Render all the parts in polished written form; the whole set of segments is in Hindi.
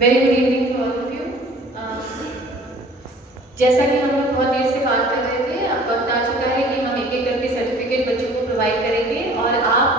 Very good evening to all of you. जैसा कि हम लोग बहुत देर से बात कर रहे थे, अब वक्त आ चुका है कि हम एक एक करके सर्टिफिकेट बच्चों को प्रोवाइड करेंगे और आप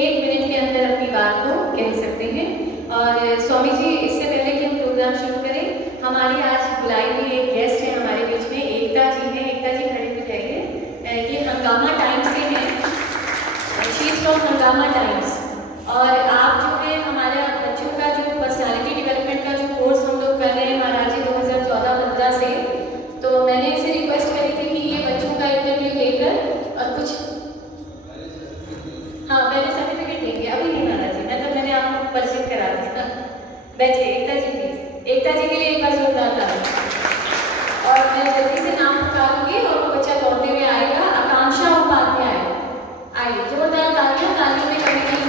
1 मिनट के अंदर अपनी बात को कह सकते हैं। और स्वामी जी, इससे पहले कि हम प्रोग्राम शुरू करें, हमारी आज बुलाई हुई एक गेस्ट है हमारे बीच में, एकता जी हैं। एकता जी खड़े हो जाइए। ये हंगामा टाइम्स से हैं, शी इज फ्रॉम हंगामा टाइम्स। और आप जो है हमारा बच्चों का जो पर्सनालिटी डेवलपमेंट का जो कोर्स हम लोग कर रहे हैं महाराज जी 2014-15 से, तो मैंने इसे रिक्वेस्ट करी थी कि ये बच्चों का इंटरव्यू लेकर और कुछ पहले सर्टिफिकेट देंगे, अभी नहीं महाराज जी, मतलब मैंने आपको परिचित करा दिया। बैठिए एकता जी प्लीज। एकता जी के लिए एक बार जोरदार ताली। और मैं जल्दी से नाम पुकारूंगी और वो बच्चा दौड़ते हुए आएगा। आकांक्षा उपाध्याय, आइए जोरदार तालियां, तालियों में कमी नहीं।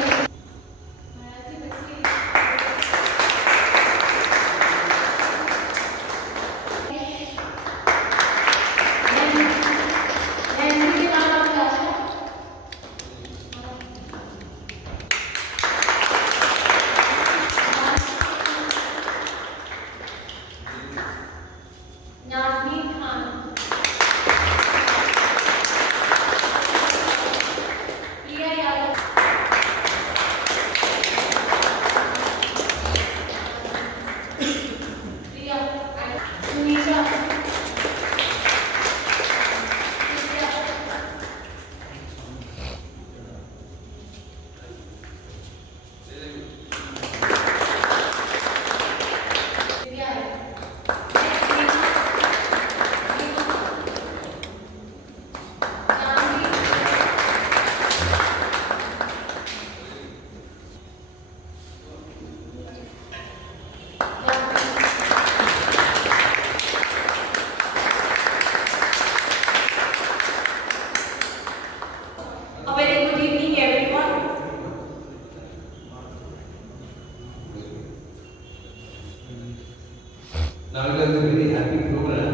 Now it was a very happy program.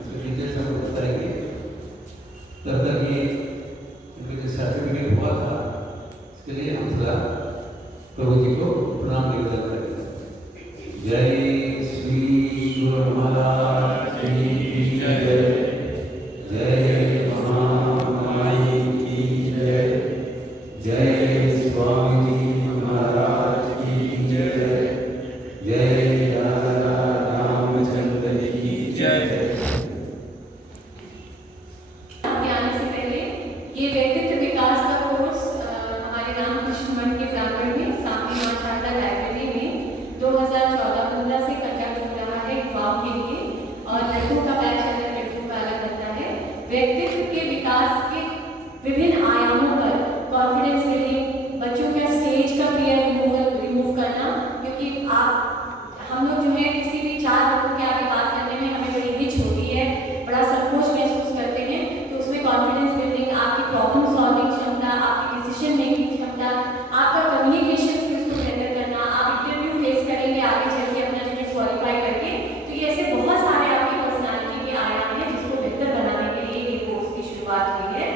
So teachers हम बताएंगे। तब तक ये उनके जो सर्टिफिकेट हुआ था, इसके लिए हम सदा प्रभु जी को प्रणाम निवेदन करेंगे। जय श्री गुरु महाराज की जय, जय महामाई की जय, जय स्वामी जी महाराज की जय, जय ये व्यक्तित्व विकास का कोर्स हमारे रामकृष्ण मठ के प्रांगण में सामने माशाल्लाह लाइब्रेरी में 2014-15 से कंडक्ट हो रहा है युवाओं के लिए। और लड़कों का बैच अलग, लड़कों का अलग रहता है। व्यक्तित्व के विकास के विभिन्न आयामों पर कॉन्फिडेंस बिल्डिंग, बच्चों का स्टेज का फियर रिमूव करना, क्योंकि हम लोग जो है किसी भी 4 लोगों के आगे बात करने में हमें बड़ी हिच होती है, बड़ा संकोच महसूस करते हैं। तो उसमें कॉन्फिडेंस बिल्डिंग, आपकी प्रॉब्लम सॉल्विंग क्षमता, आपकी डिसीजन मेकिंग क्षमता, आपका कम्युनिकेशन स्किल्स को बेहतर करना, आप इंटरव्यू फेस करेंगे आगे चल के अपना जगह क्वालिफाई करके। तो ये ऐसे बहुत सारे आपकी पर्सनालिटी के आयाम हैं जिसको बेहतर बनाने के लिए ये कोर्स की शुरुआत हुई है।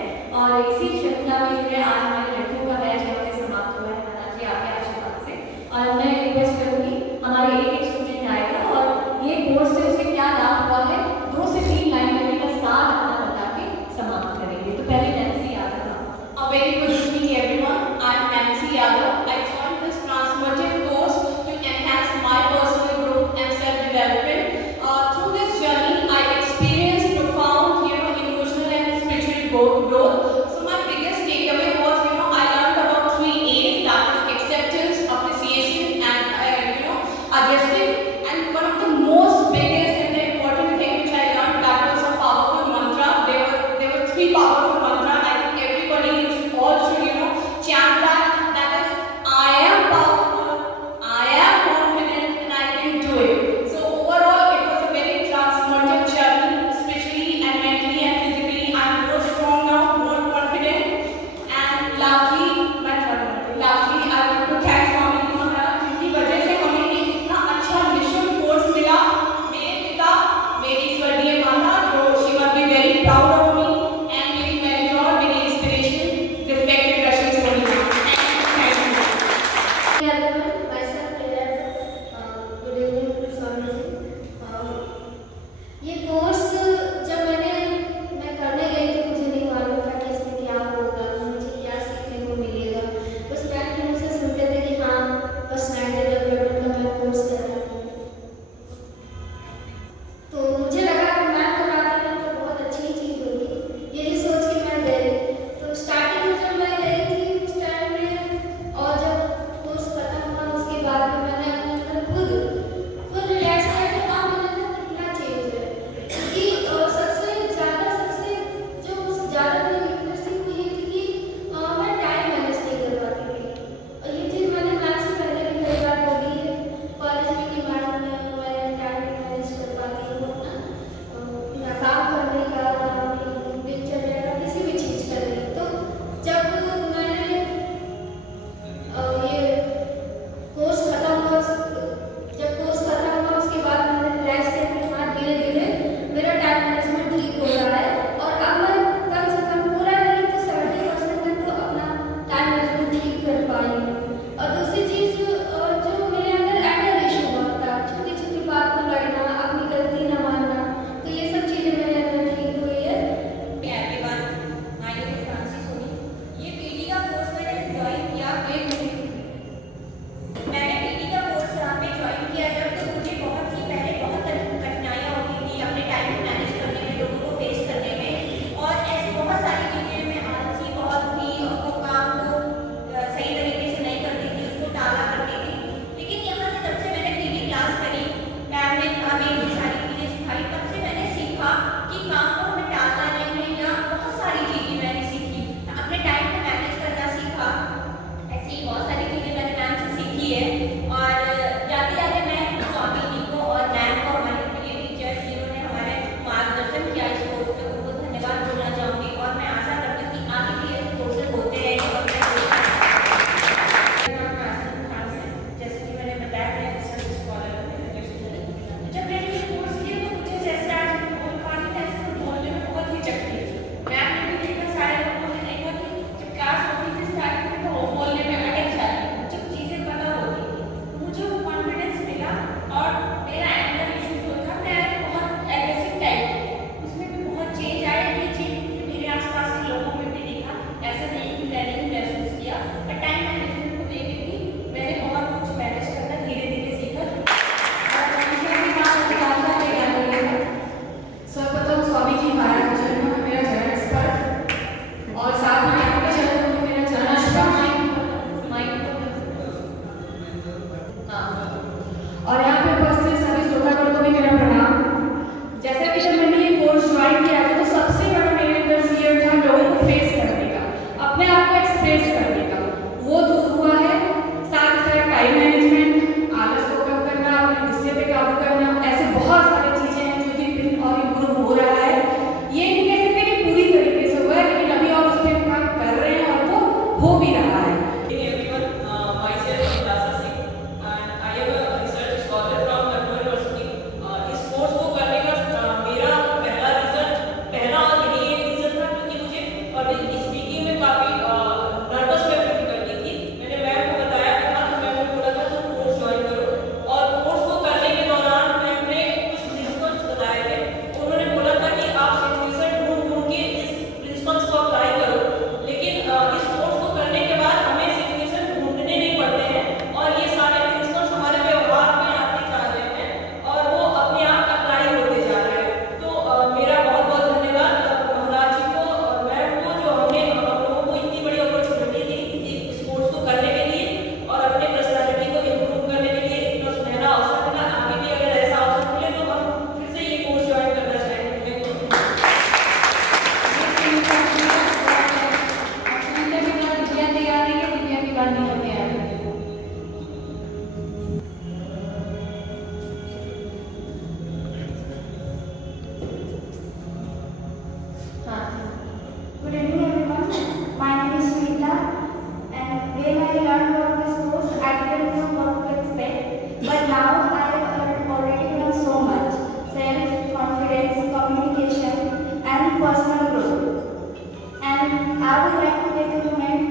so much: self-confidence, communication, and personal growth. And I would like to take a moment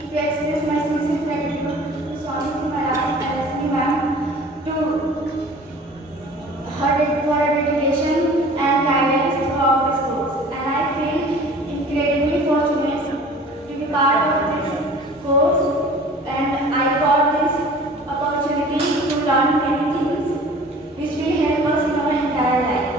to express my sincere gratitude to Swami Maharaj and Rashmi ma'am for her dedication and guidance throughout this course. And I feel incredibly fortunate to be part of this course, and I got this opportunity to learn many things which will help us in our entire life.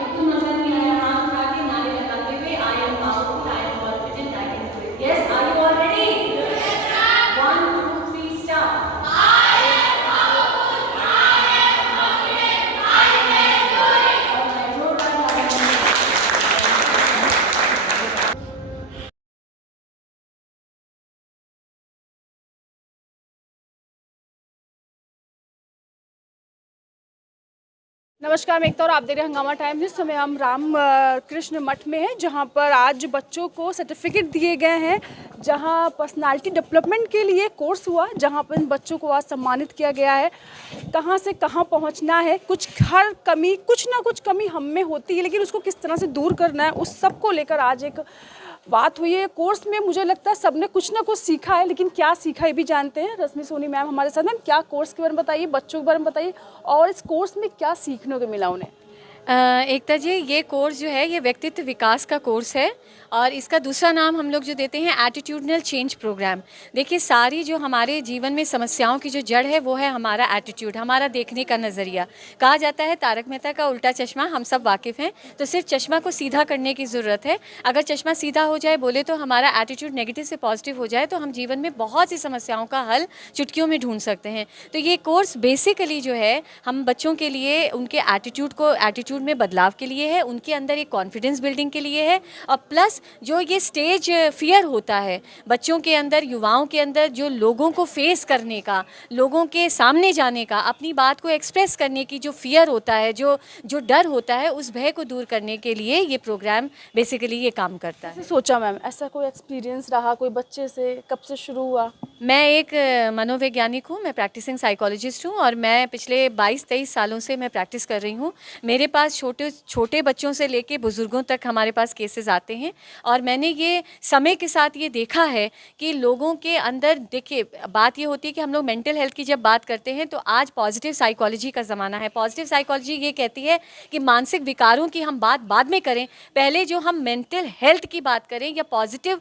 बिल्कुल मजा नहीं आया हाथ उठा के नारे लगाते हुए I am powerful I am confident I can do it yes are you all ready yes ma'am 1 2 3 start I am powerful I am confident I can do it और मैं जोरदार तालियां नमस्कार, मैं एकता और आप देख रहे हैं हंगामा टाइम्स। इस समय हम राम कृष्ण मठ में हैं, जहां पर आज बच्चों को सर्टिफिकेट दिए गए हैं, जहां पर्सनालिटी डेवलपमेंट के लिए कोर्स हुआ, जहां पर इन बच्चों को आज सम्मानित किया गया है। कहां से कहां पहुंचना है, हर कमी कुछ ना कुछ कमी हम में होती है, लेकिन उसको किस तरह से दूर करना है, उस सब को लेकर आज एक बात हुई है। कोर्स में मुझे लगता है सबने कुछ ना कुछ सीखा है, लेकिन क्या सीखा ये भी जानते हैं। रश्मि सोनी मैम हमारे साथ हैं। क्या कोर्स के बारे में बताइए, बच्चों के बारे में बताइए, और इस कोर्स में क्या सीखने को मिला उन्हें। एकता जी, ये कोर्स जो है ये व्यक्तित्व विकास का कोर्स है, और इसका दूसरा नाम हम लोग जो देते हैं एटीट्यूडनल चेंज प्रोग्राम। देखिए, सारी जो हमारे जीवन में समस्याओं की जो जड़ है वो है हमारा एटीट्यूड, हमारा देखने का नज़रिया। कहा जाता है तारक मेहता का उल्टा चश्मा, हम सब वाकिफ़ हैं। तो सिर्फ चश्मा को सीधा करने की ज़रूरत है। अगर चश्मा सीधा हो जाए, बोले तो हमारा एटीट्यूड नेगेटिव से पॉजिटिव हो जाए, तो हम जीवन में बहुत सी समस्याओं का हल चुटकियों में ढूंढ सकते हैं। तो ये कोर्स बेसिकली जो है हम बच्चों के लिए उनके एटीट्यूड में बदलाव के लिए है, उनके अंदर एक कॉन्फिडेंस बिल्डिंग के लिए है, और प्लस जो ये स्टेज फियर होता है बच्चों के अंदर, युवाओं के अंदर, जो लोगों को फेस करने का, लोगों के सामने जाने का, अपनी बात को एक्सप्रेस करने की जो फियर होता है, जो डर होता है, उस भय को दूर करने के लिए ये प्रोग्राम बेसिकली ये काम करता है। सोचा मैम, ऐसा कोई एक्सपीरियंस रहा कोई बच्चे से, कब से शुरू हुआ? मैं एक मनोवैज्ञानिक हूँ, मैं प्रैक्टिसिंग साइकोलॉजिस्ट हूँ, और मैं पिछले 22-23 सालों से मैं प्रैक्टिस कर रही हूँ। मेरे पास छोटे बच्चों से लेके बुज़ुर्गों तक हमारे पास केसेस आते हैं, और मैंने ये समय के साथ ये देखा है कि लोगों के अंदर, देखिए बात ये होती है कि हम लोग मेंटल हेल्थ की जब बात करते हैं तो आज पॉजिटिव साइकोलॉजी का ज़माना है। पॉजिटिव साइकोलॉजी ये कहती है कि मानसिक विकारों की हम बात बाद में करें, पहले जो हम मेंटल हेल्थ की बात करें, या पॉजिटिव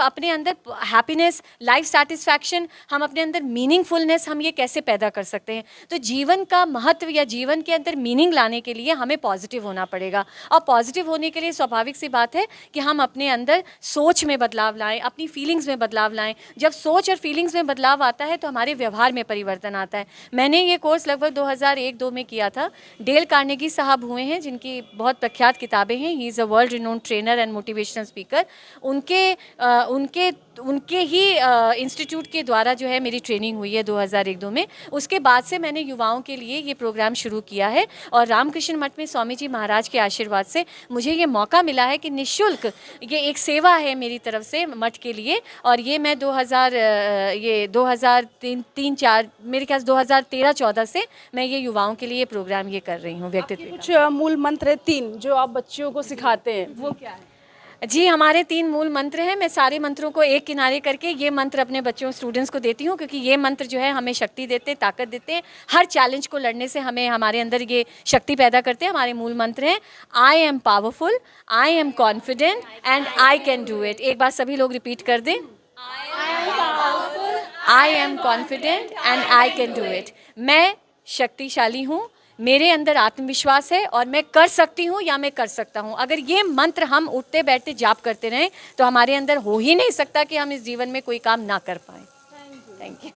अपने अंदर हैप्पीनेस, लाइफ सेटिस्फैक्शन, हम अपने अंदर मीनिंगफुलनेस हम ये कैसे पैदा कर सकते हैं। तो जीवन का महत्व या जीवन के अंदर मीनिंग लाने के लिए हमें पॉजिटिव होना पड़ेगा, और पॉजिटिव होने के लिए स्वाभाविक सी बात है कि हम अपने अंदर सोच में बदलाव लाएं, अपनी फीलिंग्स में बदलाव लाएं। जब सोच और फीलिंग्स में बदलाव आता है तो हमारे व्यवहार में परिवर्तन आता है। मैंने ये कोर्स लगभग 2001-2 में किया था। डेल कार्नेगी साहब हुए हैं, जिनकी बहुत प्रख्यात किताबें हैं। He is a world renowned trainer and motivational speaker. उनके ही इंस्टीट्यूट के द्वारा जो है मेरी ट्रेनिंग हुई है 2001-2 में। उसके बाद से मैंने युवाओं के लिए ये प्रोग्राम शुरू किया है, और रामकृष्ण मठ में स्वामी जी महाराज के आशीर्वाद से मुझे ये मौका मिला है कि निःशुल्क, ये एक सेवा है मेरी तरफ से मठ के लिए। और ये मैं 2003-4 मेरे ख्याल 2013-14 से मैं ये युवाओं के लिए प्रोग्राम ये कर रही हूँ। व्यक्तित्व कुछ मूल मंत्र है 3 जो आप बच्चों को सिखाते हैं, वो क्या है? जी, हमारे 3 मूल मंत्र हैं। मैं सारे मंत्रों को एक किनारे करके ये मंत्र अपने बच्चों, स्टूडेंट्स को देती हूँ, क्योंकि ये मंत्र जो है हमें शक्ति देते हैं, ताकत देते हैं, हर चैलेंज को लड़ने से हमें, हमारे अंदर ये शक्ति पैदा करते हैं। हमारे मूल मंत्र हैं: आई am powerful, I am confident, and I can do it. एक बार सभी लोग रिपीट कर दें। आई am confident and I can do it. मैं शक्तिशाली हूँ, मेरे अंदर आत्मविश्वास है, और मैं कर सकती हूँ या मैं कर सकता हूँ। अगर ये मंत्र हम उठते बैठते जाप करते रहें तो हमारे अंदर हो ही नहीं सकता कि हम इस जीवन में कोई काम ना कर पाएँ। Thank you.